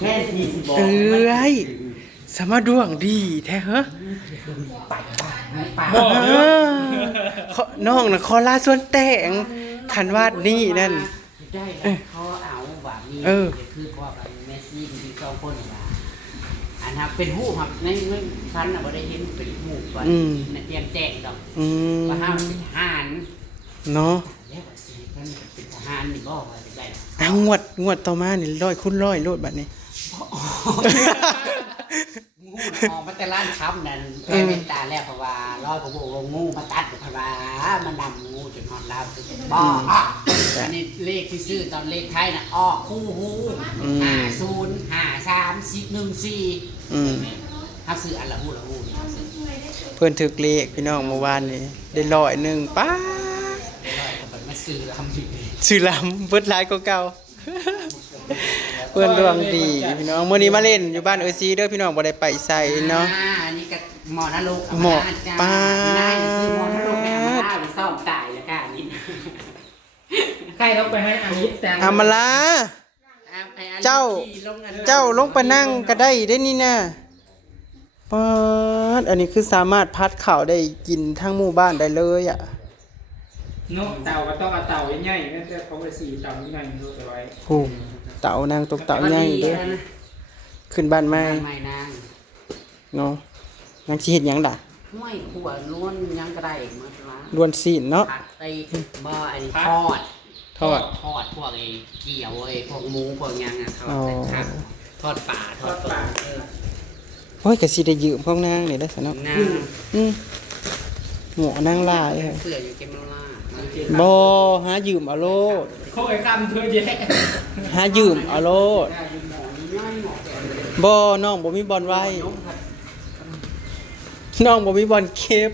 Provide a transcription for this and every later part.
แค่ทีสิบอก เอ้ยสมาดวงดีแท้เหรอ ไปป่า เออน้องน่ะคอลาส่วนแต่งคันวาดนี่นั่น ได้แล้วเขาเอาว่ามีคือพวกเมสซี่ที่สองคนว่าอันนั้นเป็นหูครับในฟันน่ะบ่ได้เห็นเป็นหูว่าในเตรียมแจ้งดอกว่าห้ามเป็นทหาร เนาะ แล้วสิเป็นทหารนี่บ่ว่าได้ เอางวดต่อมานี่100คูณ100โลดบัดนี้ งูออกมาแต่ร้านช้ำนั่นแค่เป็นตาแล้วเพราะว่าร้อยกว่าโบงูมาตัดเพราะว่ามันนำงูจนฮอดดาวบ่อันนี้เลขที่ซื้อตอนเลขไทยน่ะออกคู่หู505314ถ้าซื้ออันละหูละหูนี่ซื้อ เพิ่นถึกเลขพี่น้องเมื่อวานนี้ได้101ป๊า มาซื้อทำผิด ชื่อลำเบิดหลายกว่าเก่าเพิ่นดวงดีพี่น้องมื้อนี้มาเล่นอยู่บ้านเอซีเด้อพี่น้องบ่ได้ไปไสเนาะ อันนี้ก็หมอนรก หมอป้า ได้ซื้อหมอนรกแม่มาไปซ่อมตายแล้วกันนี่ ใครต้องไปให้อามิตแต่ อามาลาเจ้าลงไปนั่งก็ได้ได้นี่นะป๊าดอันนี้คือสามารถพัดข้าวได้กินทั้งหมู่บ้านได้เลยอ่ะ นกเต่าก็ต้องเอาเต่าใหญ่ๆนั่นจะเขาไปสีเต่าใหญ่ๆดูเอาไว้ โอ้เต่านางตกเต่าใหญ่เด้อขึ้นบ้านใหม่ ไม่นาง เนาะนางสิเฮ็ดหยังล่ะ ไม่ขวดล้วนยังก็ได้หมดละ ล้วนซีนเนาะ ผัดไอ้บ่ไอ้ทอด ทอด พวกไอ้เกี่ยวไอ้พวกหมูพวกยังอ่ะทอด อ๋อ แต่ผักทอดป่าทอดปลา โอ้ยก็สิได้ยืมพวกนางนี่ได้อซะเนาะ นาง หมอนางลาย เสื้ออยู่เกมล่า บ่หายืมเอาโลด เขาไอ้คำเธอแย่ หายืมเอาโลด ได้อยู่หมอนี่ย่อยหมอแก่ บ่น้องบ่มีบอลไว้น้องบ่มีบอลเคฟ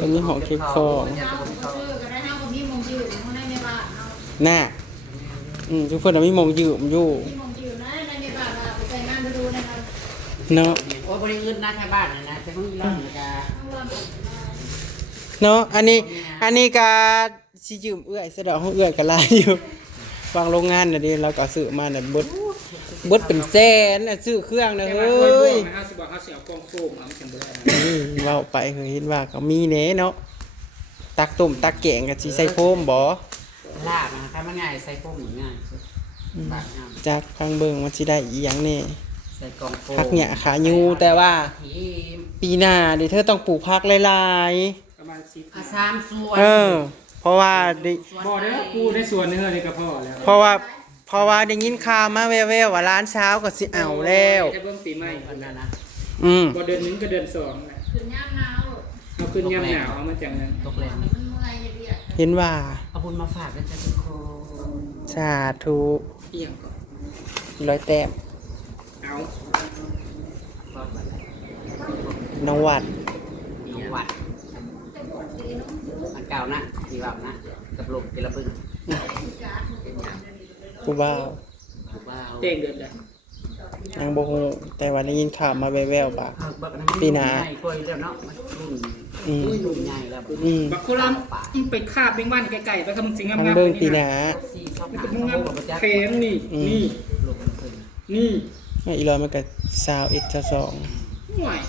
ตรงนี้ของเคฟคอง เอาชื่อก็ได้เอากับพี่มงยืดของในบ้านเอา น่ะทุกคนน่ะมีมงยืมอยู่ พี่มงยืดนะในบ้านเราไปใส่งานดูนะครับ เนาะ โอ้ยบริอื่นนะแค่บ้านนะแต่พวกนี้ร้อนนะจ๊ะ ต้องรอ เนาะอันนี้ก็สิยืมเอื้อยซะดอกของเอื้อยก็หลายอยู่ฟังโรงงานน่ะดิเราก็ซื้อมาน่ะเบิดเป็นแสนน่ะซื้อเครื่องน่ะ แต่ เฮ ว่าค่อยบ้ ย วงนะสิบอกเขาเสียกองโฟมเอาเสียงบ่ได้ เว้าไปเฮ้ยเห็นว่าก็มีแหน่เนาะตักต้มตักแกงก็สิใส่โฟมบ่ ลาบนะถ้ามันง่ายใส่พวกหมูง่ายบาดง่าย จักฟังเบิ่งมันสิได้อีหยังแน่ ใส่กองโฟ ผักหญ้าขายูแต่ว่า ทีม ปีหน้าเดี๋ยวเธอต้องปลูกผักหลาย ประมาณ10 อาสามส่วน เพราะว่าได้ บ่ได้ว่ากูได้ส่วนเนื้อนี่ก็พอแล้ว เพราะว่าได้ยินข่าวมาแว่วๆว่าร้านเช้าก็สิเอาแล้ว จะเบิ่งปีใหม่ คนนั้นนะ บ่เดือน1ก็เดือน2น่ะ ถึงย่ามหนาว เอาขึ้นยามหนาวเอามาจากนั้น ตกแรง มันเมื่อยเดียด เห็นว่า เอาบุญมาฝากกันจ้ะทุกคน สาธุ เอียงก่อน ร้อยแต้ม เอา น้องวัด มีวัดอันเก่านะมีแบบนะกับลูกกินละบึ้ง กูบ้าว ถูกเปล่า เต้งเดือนแล้ว ยังบ่ฮู้แต่ว่าได้ยินข่าวมาแว่วๆบ่า ปีหน้า ใหญ่กว่าอีกแล้วเนาะรุ่นใหญ่แล้ว บักคุรามไปคาบเบ่งบ้านไกลๆไปคำสิง ทาง งามๆ เบิ่งปีหน้า สี่ชอบ มัน หา เป็นงาม เขาบอกว่า เทนนี่นี่ ลูกมันเคย นี่ อีร้อยมันก็21 22 ห่วย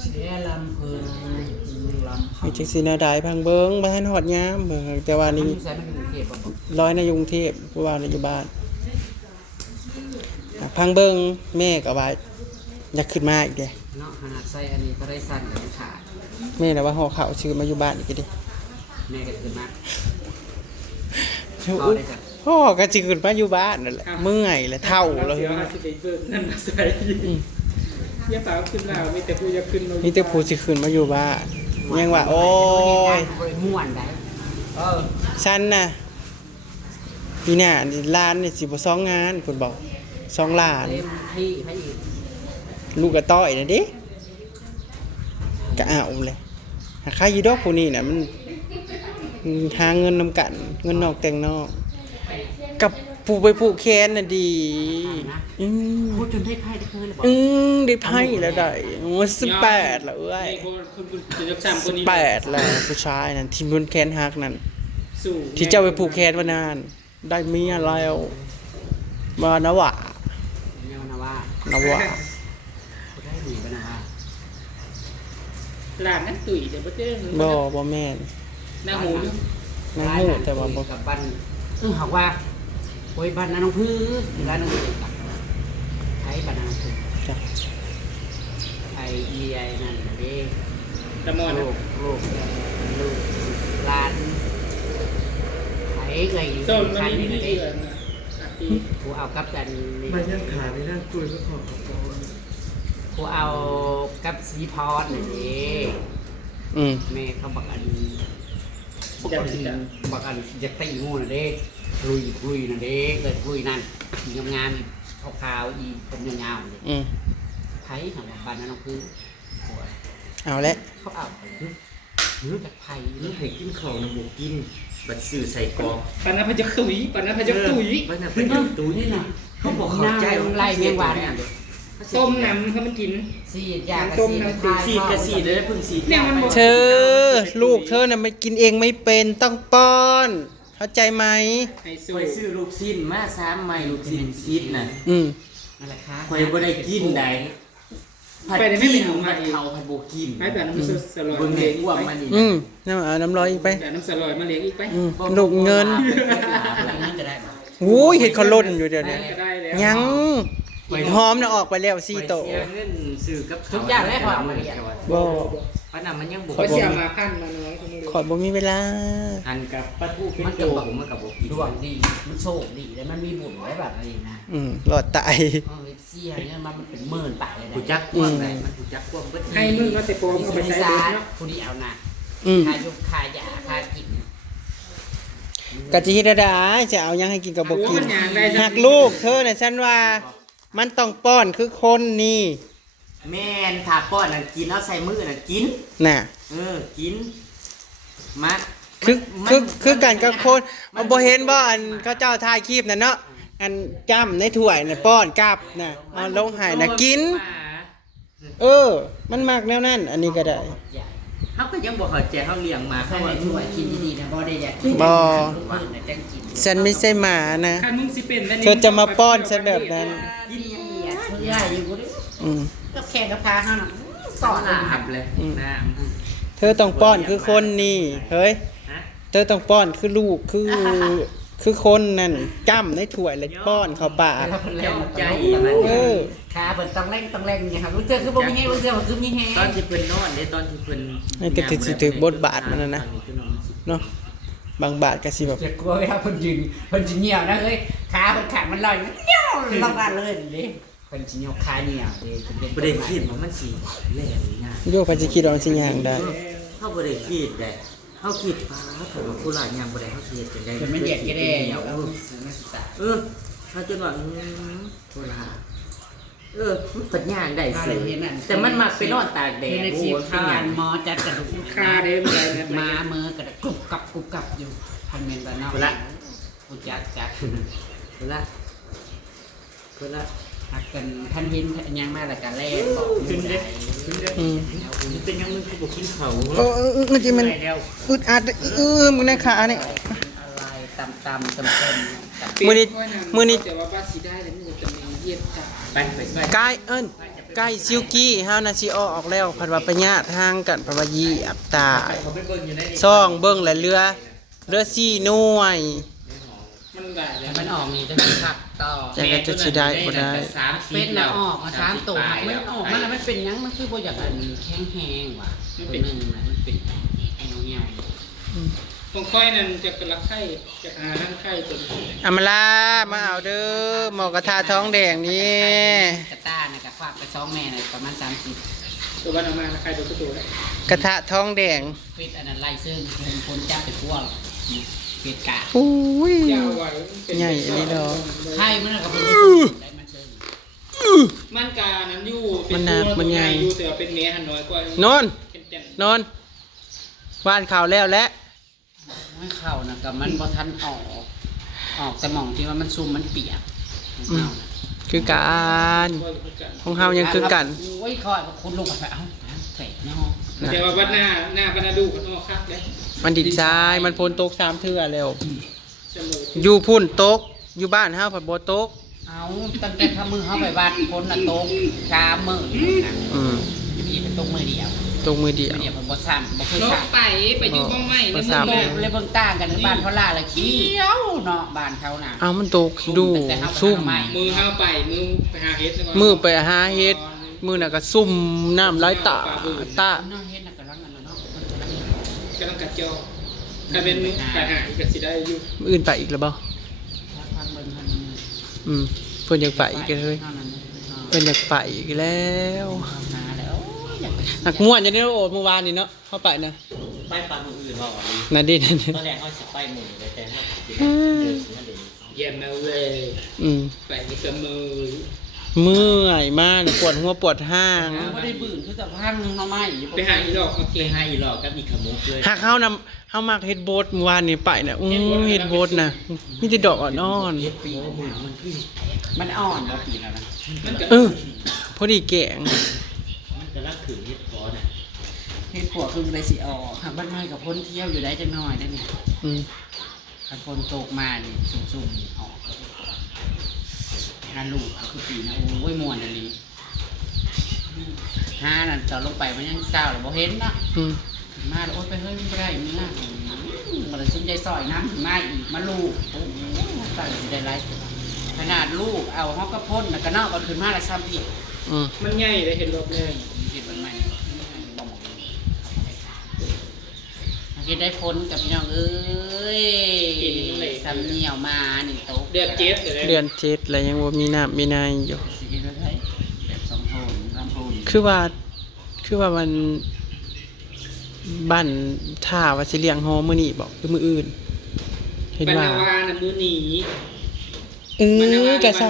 เสียลำเพลินลำ มีจังสิแนวใดพังเบิ่งบ่ทันฮอดยามเบิ่งแต่ว่า มัน นี่ อยู่ใส่มันอยู่เขตบ่บอก ร้อยในกรุงเทพผู้ว่าในอยู่บ้านพังเบิ่งแม่ก็ว่าอยากขึ้นมาอีกเด้ เนาะขนาดใส่อันนี้ก็ได้สั้นกับขาด แม่น่ะว่าห่อข้าวชื่อมาอยู่บ้านอีกเด้ แม่ก็ขึ้นมา โอ้ ก็ได้จ้ะ พ่อก็สิขึ้นมาอยู่บ้านนั่นแหละเมื่อยแล้วเท่าแล้ว เสียว่าสิได้เบิ่งนั่นมาใส่อย่าเปล่าขึ้นแล้วมีแต่ผู้อยากขึ้นมา มีแต่ผู้สิขึ้นมาอยู่บ้านยังว่าโอ้ย ม่วนได้ฉันน่ะพี่น่ะนี่ล้านนี่สิบ่2งานเพิ่นบอก2ล้าน เล่นที่ให้อีก ลูกกระต้อยน่ะเด้ก็เอาเลยหาค่าอยู่ดอกผู้นี้น่ะมันหาเงินนำกันเงินนอกแต่งนอกกับผู้ไปผูกแขนน่ะดีอืม พูดจนได้ไพ่ได้คืนเลยบอก ได้ไพ่แล้วได้โอ้18แล้วเอ้ย คุณจะจำคนนี้ 18แล้วผู้ชายนั่นที่มันแขนหักนั่น สู่ ที่เจ้าไปผูกแขนมานาน ม ได้เมียแล้วมานะวะ แนวนะว่า นะวะ ได้หนีไปนะว่า หลานนั่นตุ๋ยเดี๋ยวบ่เจอ บ่แม่น หน้าหูนึง นางหูแต่ว่าบ่ กับบ้านหากว่าโอ้ยบ้านน้องพื้นร้านน้องพื้นไทยบ้านน้องพื้น จ้ะ ไอนั่นเด้ ตะมอน ลูกร้านไทยไง โซนมันมี นี่ ที่ เด้ เดือนกูเอากับดันนี่ มันยังขาไม่น่าตุยก็ขอกับโบน กูเอากับสีพอดนี่เด้ แม่เขาบอกอันบอกอันจะตีงูน่ะเด้ลุยน่ะเด้เลยลุยนั่นสีงามๆขาวๆอีผมยาวๆเลยไผ่ของบ้านนั้นน้องพื้น เอาละ เขาเอาไปนึกจากไผ่ นี่ให้กินข้าวน้ำหมูกินบัดสื่อใส่กรอบ ปานนั้นพะจักตุ๋ยปานนั้นพะจักตุ๋ย มันน่ะเป็นตุ้ย นี่นะ เขาบอกเข้าใจ ไล่เมียงหวาน ต้มน้ำให้มันกิน สียาง ต้ม สี น้ำ ทาย สีดกับสีดเลยเพิ่งสีด เนี่ยมันบอก เธอลูกเธอน่ะมันกินเองไม่เป็นต้องป้อน เข้าใจไหม ให้ส ค ว อย ยซื้อลูกชิ้นมา3ไม้ลูกชิ้นซีดน่ะ นั่นแหละค่ะ คอยบ่ได้กินได้ผัดกินผัดเขาผัดบ่กิน ให้แต่น้ำมันสลอย เบิ่ง มา แม่ เลี้ยง อ้วกมันนี่ น้ำเอาน้ำร้อยอีกไป แต่น้ำสลอยมาเลี้ยงอีกไป ลูกเงิน นั่นจะได้ไหม โอ้ยเห็ดเขาล่นอยู่เดี๋ยวนี้ ก็ได้แล้ว ยังหอมน่ะออกไปแล้ว4โต เสียเงินซื้อกับ ทุกอย่างได้ความละเอียด บ่ ปานนั้นมันยังบ่ ก็เสียมาขั้นมาน้อยคนนึง ขอยบ่มีเวลา อันกับปลาทูเป็น มัน โต จะบอก ผมมันก็บ่กิน ดวงดีมันโชคดีแล้วมันมีบุญไว้แบบนี้นะ หลอดตาย เสียเนี่ยมันเป็นหมื่นตายเลย กู นะ จักควงได้มันกูจักควงเบิด ให้มึงมาแต่โปมเอาไป ผู้ ใช้ ดี เด็ ซา ดเนาะ ผู้ดีเอานะ ม คายุคายาคากิน กะจิดาดาจะเอายังให้กินกับบ่กิน มันอย่างไร หักลูกเธอน่ะฉันว่า มันต้องป้อนคือคนนี่ แม่นถ้าป้อนนั่นกินเอาใส่มือนั่นกิน น่ะ กินมา คือกันกับคนเอาบ่เห็นบ่อันเขาเจ้าถ่ายคลิปน่ะเนาะอันจ้ำในถ้วยน่ะป้อนกลับน่ะเอาลงให้น่ะกิน มันมากแนวนั้นอันนี้ก็ได้ เฮาก็ยังบ่เข้าใจเฮาเลี้ยงมา ถ้า เขา ใน ว่า ถ้วยกินดีๆนะบ่ได้อยากกิน บ่ เพิ่นน่ะจังกิน ฉันไม่ใช่หมานะ คันมึงสิเป็น เธอจะมาป้อนฉันแบบนั้น กินอย่างเงี้ยเพื่ออยู่บ่ได้ อืม ก็แค่กับพาเฮาน่ะส ส อ อน น น่ะ หับเลยน้ เธอต้องป้อนคือคนนี่เฮ้ย ำฮะ เธอต้องป้อนคือลูกคือคนนั่นจ้ำในถ้วยแล้วป้อนเข้าปาก เออ ขาเพิ่นต้องเร่งอย่างครับรู้เจอคือบ่มีแฮงรู้เจอว่าคือมีแฮง ตอนที่เพิ่นนอนเด้ตอนที่เพิ่น นี่ก็สิถือบทบาทมันนะ เนาะบางบาทก็สิแบบ จะกลัวเวลาเพิ่นสิเหี่ยวนะเฮ้ยขาเพิ่นขามันลอยเหี่ยวลงมาเลยนี่เพิ่นสิเหี่ยวขาเหี่ยวเด้เพิ่น บ่ได้คิดว่ามันสิแล่นง่าย โยกไปจะคิดว่ามันสิย่างได้ เฮาบ่ได้คิดได้เฮาคิดว่าถ้าว่าผู้หลานยังบ่ได้เฮาสิเฮ็ดจังได๋ เพิ่นมันเหยียดก็ได้ เดี๋ยว แล้วมันสิตาย เฮาจนว่าผู้หลานมันปัญญาได้สิแต่มันมักไปนอนตากแดด ใน โอ้ ชี โห พ ข้า ข้าง นหมอจัดกระดูก คาเด้มอะไรนะ มามือกระกรุบกลับอยู่พันเมนบ้านนอกผู้จัด คนละคนละ หักกันท่านหินยังมาแล้วก็แล่บอก ขึ้นเด้ อืม มันเป็นยังมึงคือบ่กินข้าว มันจะมันอึดอัดมึงในขาเนี่ย อะไรตำเต็ม มื้อนี้ แต่ว่าป้าสิได้แล้วมันจะมีเย็ดจ้ะ ไป กายกายซิลกี้เฮาน่ะสิออกแล้วเพันว่าไปญาทางกันเพราะว่ายีอับตาย เขาไปเบิ่งอยู่ในนี่ ซ่องเบิ่งและเรือ4หน่วย มันได้แล้ว มันออกนี่จะขับต่อ จังก็จะสิได้บ่ได้ เป็นแล้วออกมา3ตัวมันออกมาแล้วมันเป็นยังมันคือบ่อยากอันแข็งแห้งว่ะมันเป็นนึงมันเป็นเหี่ยว ตรงค่อยนั้นจะเป็นรักไข่จะหาทั้งไข่จน อำมาลามาเอาเด้อหมอกระทะท้องแดงนี่ กระต้านะกระฝากไป2แม่น่ะประมาณ30 ตัววันออกมาไข่ตัวตัวได้ กระทะท้องแดง เป็ดอันนั้นไล่ซึ่งคนจับไปทั่วเป็ดกะ อุ้ย ยาวไว้เป็น ใหญ่อันนี้ดอก ไข่มันก็เป็นได้มาเชิญ มันกานั้นอยู่ มันหนักมันใหญ่ อยู่แต่เป็นเมียหันน้อยกว่าน อนนอนบ้านข่าวแล้วและ ไม่เข้านะกับมันบ่ทันออกแต่หม่องที่ว่ามันซุ่มมันเปียก คือการของเฮายังคือกัน โอ้ยคอยคุณลงไปเอ้าแตกเนาะ แต่ว่าวัดหน้าบรรณาดูกันออกคักเลย มันดินทรายมันพ้นตก3เทื่อแล้ว เสมอ อยู่พุ่นโต๊กอยู่บ้านเฮาผัดบ่โต๊ก เอาตั้งแต่ข้ามือเขาไปวัดคนน่ะตกชามมือนะ อืม มีเป็นตกมือเดียว ตรงมือเดียว มือเดียวมันบ่ซ้ำบ่เคย นก ซ้ำ ไปอยู่บ้องไม้ บ่ แล้ว ซ้ำ มัน เลยเบิ่งต่างกันบ้านเขาล่าละเขียวเนาะบ้านเขาน่ะ เอามันโตกดูซุ่ม มือเข้าไปมือไปหาเฮ็ดนะ มือไปหาเฮ็ดมือน่ะก็ซุ่มน้ำไหลตาตา น้องเฮ็ดน่ะกำลังนั่นน่ะเนาะ กำลังกัดเจาะถ้าเป็นไปหาอีกก็สิได้อยู่ มื้ออื่นไปอีกแล้วบ่ พักเบิ่งมัน อืมเพิ่นอยากไปอีกเลยเพิ่นอยากไปอีกแล้ว มาแล้วอยากไป นักม่วนจะได้โอดเมื่อวานนี่เนาะเข้าไปนะ ไปปลามืออื่นว่าวันนี้ นั่นดินั่นดิ ตอนแรกเขาจะไปหมู่เลยแต่ถ้าเดินนั่นเอง เยี่ยมมาเลย อืม ไปนี่ก็มือ เมื่อยมากปวดหัวปวดห้าง บ่ได้บื่นคือแต่พังหน่อไม้ ไปหาอีดอกมา เก เก็บ ให้อีหลอกกับอีขมุกเลย หากเฮานำเฮามักเฮ็ดโบสเมื่อวานนี่ไปน่ะเฮ็ดโบสน่ะมีแต่ดอกอ่อน ปีมันอ่อนบ่ปีแล้วนะ มันก็ ๆพอดีแกง มันจะรักขืนเฮ็ดคอน่ะ เฮ็ดปวกคือเลยสิออกหาบ้านไม้กับพ้นเที่ยวอยู่ได้จังน้อยได้นี่ อืม คันฝนตกมานี่ซุ่มๆออกหาลูกคือปีนะโอ้ยม่วนอันนี้หานั่นตอนลงไปมันยังเศร้าแล้วบ่เห็นเนาะ อืม ขึ้นมาแล้วโอ๊ยไปเฮ้ยมันบ่ได้มีนะมันเลยสนใจซอยน้ำขึ้นมาอีกมาลูกโอ้ยใส่สิได้หลายขนาดลูกเอาเฮาก็พ่นแล้วก็เนาะก็ขึ้นมาแล้วซ้ำอีก อืม มันใหญ่เลยเห็นรถเลย เฮ็ดมันใหม่บ่หมดเฮ็ดได้พ้นกับพี่น้องเอ้ยซ้ำเหนียวมานี่โต เดือดเจ็บเลย เดือน7แล้วยังบ่มีน้ำมีนายอยู่ สิเฮ็ดไว้ไผแบบสองโทนลำโพน คือว่ามันบ้านท่าว่าสิเลี้ยงฮอมื้อนี้บอกคือมื้ออื่น เห็น บรร ว่า ณาวานะมือหนี บรรณาวา ก็ ก็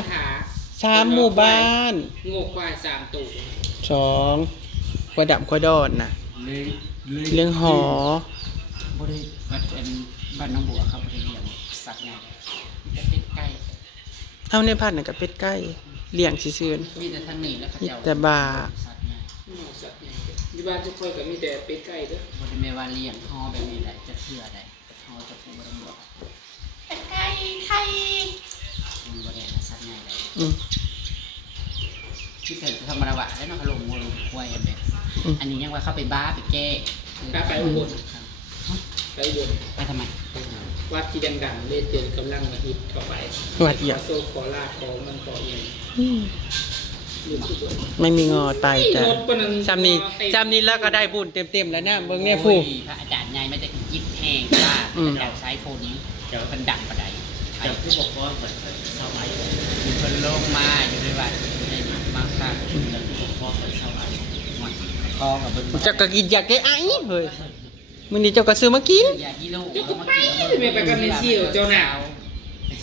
สามหมู่บ้าน โง่ควาย3ตัว 2กว่าดำกว่าดอนน่ะ เลย เลี้ยงหอ บ่ได้วัดเป็นบ้านน้องบัวครับบ่ได้เลี้ยงสัตว์ใหญ่แต่เป็ดไก่ เอาในพันน่ะก็เป็ดไก่เลี้ยงซื่อ มีแต่ทางนี้แล้วเขา ๆมี เจ้า แต่บ่า สัตว์ใหญ่ หมูสัตว์ใหญ่อยู่บ้านทุกคนก็มีแต่เป็ดไก่เด้อ บ่ได้แม่ว่าเลี้ยงฮอแบบนี้แหละจะเชื่อได้ฮอจะพูดบ่ต้องบอกเป็ดไก่ไข่มันบ่ได้นะสัตว์ใหญ่เลย อืม ที่เกิดธรรมดาว่าแล้วเนาะเขาลงงูลงควายแบบ อืม อันนี้ยังว่าเข้าไปบ้าไปแก้ ไปอุบลไปอุบล ไปทำไม วัดที่ดังๆเลยเตือนกำลังมาฮิตเข้าไป วัดเอีย ขอโซขอลาขอมันขอเอง อืม ลืมทุกคน ไม่มีงอไตจ้ะ รถปนัน จำนี้แล้วก็ได้บุญเต็มๆแล้วนะเบิ่งแน่ผู้ โอ้ยพระอาจารย์ใหญ่ไม่ได้ยิบแห้งว่า อืม เป็นดาวสายฝนเดี๋ยวเป็นดังประได แต่ผู้ปกครองเหมือนเศร้าไอ้ มีคนลงมาอยู่ด้วยว่าในบางครั้ง แต่ผู้ปกครองเหมือนเศร้าไอ้ หมดคอกับเบิ้ง เจ้าก็กินอยากแก้ไอ้เฮ้ยมื้อนี้เจ้าก็ซื้อมากิน ยาฮีโร่ ไปกับเมซี่เจ้าหนาว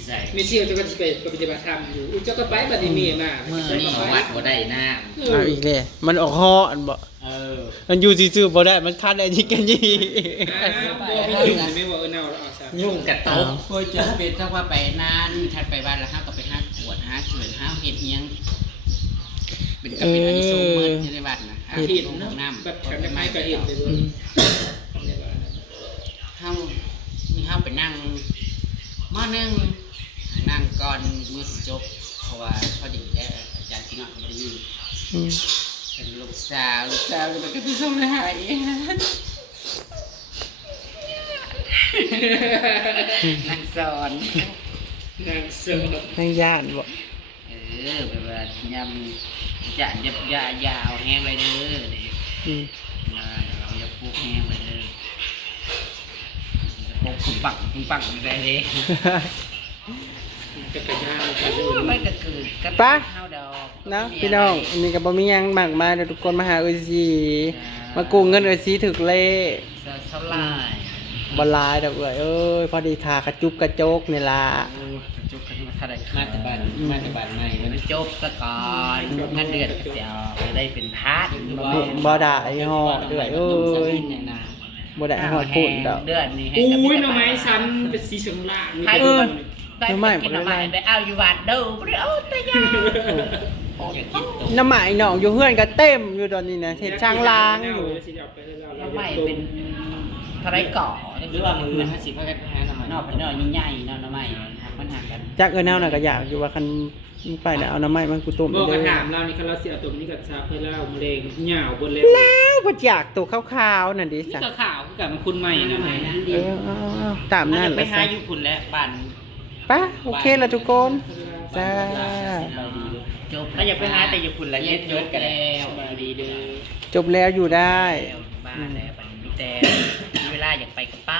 ใส่ เมซี่เจ้าก็จะไปปฏิบัติธรรมอยู่เจ้าก็ไปบัดนี้มีมา เมื่อนี่ วัดบ่ได้หน้า เอาอีกแล้วมันออกฮออันบ่ เออ มันอยู่ซื่อๆบ่ได้มันคันได้ยิกันยี่ ไม่ยุ่งไม่บอกเน่าแล้วเอาซะ ยุ่งกับโต๊ะ เคยเจอเป็นถ้าว่าไปนานทัดไปบ้านแล้วห้าก็ไปห้าขวดห้าเกลือห้าเห็ดเอียงเป็นกับเป็นอันนี้สมมืออยู่ในบ้านนะห้า เห็น ลง นะ น้ำ แบบฉันจะไม่ก็เห็นเลย อืม ห้านี่ห้าไปนั่งมานั่งนั่งก่อนมือสิจบเพราะว่าพอดีได้อาจารย์ที่นอนเขาไม่ได้อยู่ อืม เป็นลูกสาวก็ไปส่งหายนั่งสอน นางเสือ ทั้งย่านบ่ แบบว่ายำจะยับยาวแห้งไปเด้อ อืม เราจะปลูกแห้งไปเด้อปลูกปุ้งปังได้เลย จะกระย่างกระ โอ้ ดู ยมันก็คือกับข้าวดอก นะพี่น้องอันนี้ก็บ่มีหยังมากมายเด้อทุกคนมาหาเอ้ยสิมากู้เงินเอ้ยสิถึกเลข เท่าไร บ่หลายดอกเอ้ยพอดีทากระจุบกระโจกนี่ล่ะ จุกกันมาเท่าไร มาแต่บ้านใหม่ มันจบซะก่อนเงินเดือนเสียจะได้เป็นพาร์ท บ่ได้ฮอดเด้อเอ้ยบ่ได้ฮอดพุ่นดอก เดือนนี้ให้ อุ้ยหน่อไม้ซ้ำเป็นสีสันล่าง ใครได้กินหน่อไม้ไปเอาอยู่วัดเด้อบ่ได้เอาแต่ยา อยากกินโต๊ะ น้ำหมายน้องอยู่เฮือนก็เต็มอยู่ตอนนี้นะเฮ็ดช่างล้างอยู่ หน่อไม้เป็นเท่าไรก่อ หรือว่ามือ50ก็กันหาหน่อย นอกเป็นนอกใหญ่ๆนอกหน่อไม้ จักเอิ้นเอาน่ะก็อยากอยู่ว่าคันไปแล้วเอาน้ำไม้มาให้กูต้ม บอก เด้ กระ อ ถามเรานี่เขาเราเสียตัวนี้กับชาเพื่อเล่ามะเร็งเหงาบนเล็บ แล้วบ่อยากตัวขาวๆนั่นดิ นี่ จ้ะ ก็ข่าวกับมันคุณใหม่นะ ใหม่ แม่ นั้น เอ ดี อเอาตามนั้น ไป ละ หา ซะ อยู่พุ่นแล้วบ้าน ป่ะโอเคแล้วทุกคนจ้า จบแล้วอย่าไปหาแต่อยู่พุ่นละเย็ดยศกันแล้ว สบายดีเด้อ จบแล้วอยู่ได้ บ้านแล้วบัดนี้มีแต่มีเวลาอยากไปก็ไป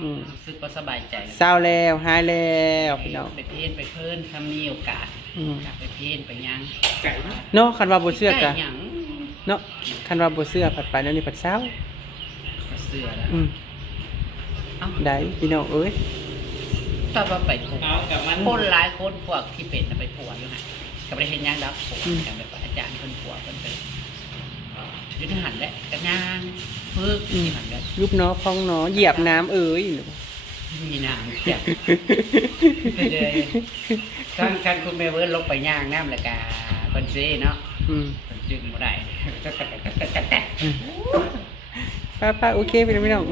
อืม รู้สึกว่าสบายใจ เศร้าแล้วหายแล้วพี่น้อง ไปเพี้ยนไปเพิ่นถ้ามีโอกาส อืม อยากไปเพี้ยนไปยัง ไก่นะ เนาะคันว่าบ่เชื่อ ไก่ กะ หยัง เนาะคันว่าบ่เชื่อผัดไปแล้วนี่ผัดเศร้า ก็เสือแล้ว อืม เอ้า ได้พี่น้องเอ้ย ถ้าว่าไปถูก เอากับมัน คนหลายคนพวกที่เป็นน่ะไปผัวอยู่ฮะก็บ่ได้เห็นหยังดอกผัวกันแบบว่าอาจารย์เพิ่นผัวเพิ่นไปอยู่ที่หันแหละกันย่างฝึกที่หันแหละ ยุบเนาะพองเนาะเหยียบน้ำเอ้ย มีน้ำเจ็บเลยคันคุณแม่เวิร์ดลงไปย่างน้ำและกาเพิ่นซีเนาะ อืม เพิ่นจึงบ่ได้ ป้าโอเคพี่น้อง